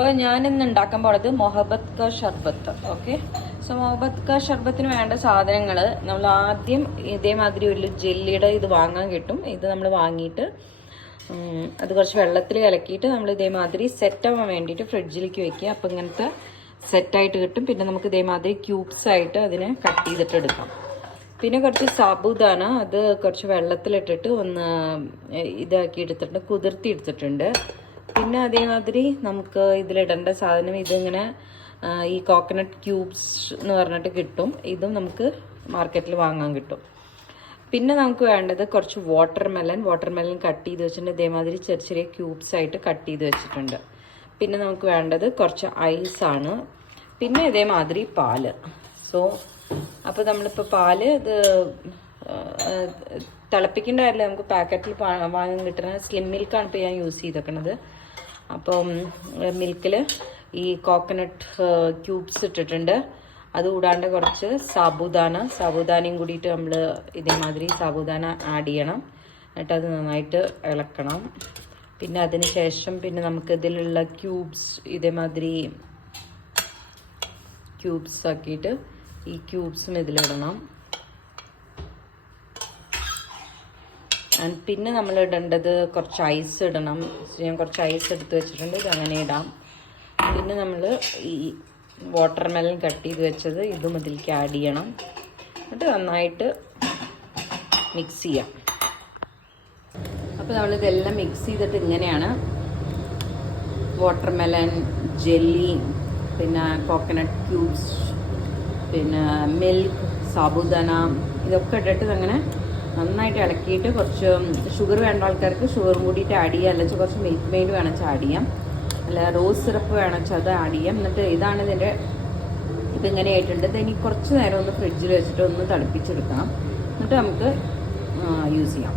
അപ്പോൾ ഞാനിന്ന് ഉണ്ടാക്കാൻ പോണത് മൊഹബത്ത് കാ ഷർബത്ത്. ഓക്കെ, സോ മൊഹബത്ത് കാ ഷർബത്തിന് വേണ്ട സാധനങ്ങൾ നമ്മൾ ആദ്യം ഇതേമാതിരി ഒരു ജെല്ലിയുടെ ഇത് വാങ്ങാൻ കിട്ടും. ഇത് നമ്മൾ വാങ്ങിയിട്ട് അത് കുറച്ച് വെള്ളത്തിൽ കലക്കിയിട്ട് നമ്മൾ ഇതേമാതിരി സെറ്റാവാൻ വേണ്ടിയിട്ട് ഫ്രിഡ്ജിലേക്ക് വെക്കുക. അപ്പോൾ ഇങ്ങനത്തെ സെറ്റായിട്ട് കിട്ടും. പിന്നെ നമുക്ക് ഇതേമാതിരി ക്യൂബ്സ് ആയിട്ട് അതിനെ കട്ട് ചെയ്തിട്ട് എടുക്കാം. പിന്നെ കുറച്ച് സാബുദാന, അത് കുറച്ച് വെള്ളത്തിലിട്ടിട്ട് ഒന്ന് ഇതാക്കി എടുത്തിട്ടുണ്ട്, കുതിർത്തി എടുത്തിട്ടുണ്ട്. പിന്നെ അതേമാതിരി നമുക്ക് ഇതിലിടേണ്ട സാധനം ഇതിങ്ങനെ ഈ കോക്കനട്ട് ക്യൂബ്സ് എന്ന് പറഞ്ഞിട്ട് കിട്ടും. ഇതും നമുക്ക് മാർക്കറ്റിൽ വാങ്ങാൻ കിട്ടും. പിന്നെ നമുക്ക് വേണ്ടത് കുറച്ച് വാട്ടർ മെലൺ കട്ട് ചെയ്ത് വെച്ചിട്ടുണ്ട്. ഇതേമാതിരി ചെറിയ ചെറിയ ക്യൂബ്സ് ആയിട്ട് കട്ട് ചെയ്ത് വെച്ചിട്ടുണ്ട്. പിന്നെ നമുക്ക് വേണ്ടത് കുറച്ച് ഐസാണ്. പിന്നെ ഇതേമാതിരി പാല്. സോ അപ്പോൾ നമ്മളിപ്പോൾ പാല് ഇത് തിളപ്പിക്കേണ്ട കാര്യമില്ല, നമുക്ക് പാക്കറ്റിൽ വാങ്ങാൻ കിട്ടുന്ന സ്ലിം മിൽക്കാണ് ഇപ്പോൾ ഞാൻ യൂസ് ചെയ്തേക്കണത്. അപ്പം മിൽക്കിൽ ഈ കോക്കനട്ട് ക്യൂബ്സ് ഇട്ടിട്ടുണ്ട്. അതുകൂടാണ്ട് കുറച്ച് സാബുദാനയും കൂടിയിട്ട് നമ്മൾ ഇതേമാതിരി സാബുദാന ആഡ് ചെയ്യണം. എന്നിട്ട് അത് നന്നായിട്ട് ഇളക്കണം. പിന്നെ അതിന് ശേഷം പിന്നെ നമുക്ക് ഇതിലുള്ള ക്യൂബ്സ് ഇതേമാതിരി ക്യൂബ്സ് ആക്കിയിട്ട് ഈ ക്യൂബ്സും ഇതിലിടണം. പിന്നെ നമ്മൾ ഇടേണ്ടത് കുറച്ച് ഐസ് ഇടണം. ഞാൻ കുറച്ച് ഐസ് എടുത്ത് വെച്ചിട്ടുണ്ട്, ഇത് അങ്ങനെ ഇടാം. പിന്നെ നമ്മൾ ഈ വാട്ടർ മെലൺ കട്ട് ചെയ്ത് വെച്ചത് ഇതും ഇതിലേക്ക് ആഡ് ചെയ്യണം. എന്നിട്ട് നന്നായിട്ട് മിക്സ് ചെയ്യാം. അപ്പോൾ നമ്മളിതെല്ലാം മിക്സ് ചെയ്തിട്ട് ഇങ്ങനെയാണ് വാട്ടർ മെലൺ, ജെല്ലി, പിന്നെ കോക്കനട്ട് ക്യൂബ്സ്, പിന്നെ മിൽക്ക്, സാബുദാന ഇതൊക്കെ ഇട്ടിട്ട് അങ്ങനെ നന്നായിട്ട് ഇളക്കിയിട്ട് കുറച്ച് ഷുഗർ വേണ്ട ആൾക്കാർക്ക് ഷുഗറും കൂടിയിട്ട് ആഡ് ചെയ്യാം. അല്ലെങ്കിൽ കുറച്ച് മിൽക്ക് മെയ്ഡ് വേണമെന്ന് ആഡ് ചെയ്യാം, അല്ല റോസ് സിറപ്പ് വേണമെന്ന് അത് ആഡ് ചെയ്യാം. എന്നിട്ട് ഇതാണ് ഇതിൻ്റെ ഇതിങ്ങനെ ആയിട്ടുണ്ട്. ഇത് ഇനി കുറച്ച് നേരം ഒന്ന് ഫ്രിഡ്ജിൽ വെച്ചിട്ട് ഒന്ന് തണുപ്പിച്ചെടുക്കണം. എന്നിട്ട് നമുക്ക് യൂസ് ചെയ്യാം.